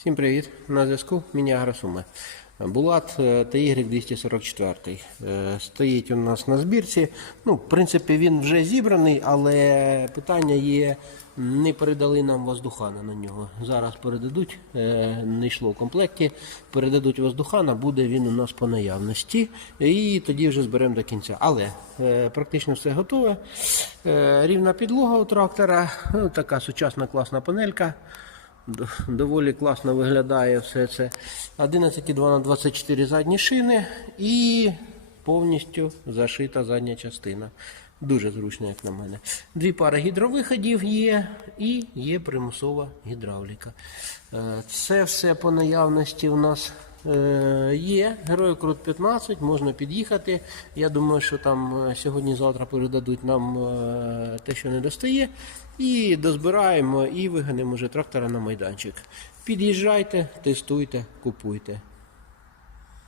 Всім привіт! На зв'язку Міні Суми. Булат е, TY 244 Е, стоїть у нас на збірці. Ну, в принципі, він вже зібраний, але питання є, не передали нам воздухана на нього. Зараз передадуть, е, не йшло в комплекті, передадуть воздухана, буде він у нас по наявності. І тоді вже зберемо до кінця. Але практично все готове. Рівна підлога у трактора, ну, така сучасна класна панелька. Доволі класно виглядає все це. 11,2 на 24 задні шини і повністю зашита задня частина. Дуже зручно, як на мене. Дві пари гідровиходів є і є примусова гідравліка. Е, Це все по наявності у нас є. Герой Крут 15, можна під'їхати. Я думаю, що там е, сьогодні-завтра передадуть нам е, те, що не достає. І дозбираємо і виганемо вже трактора на майданчик. Під'їжджайте, тестуйте, купуйте.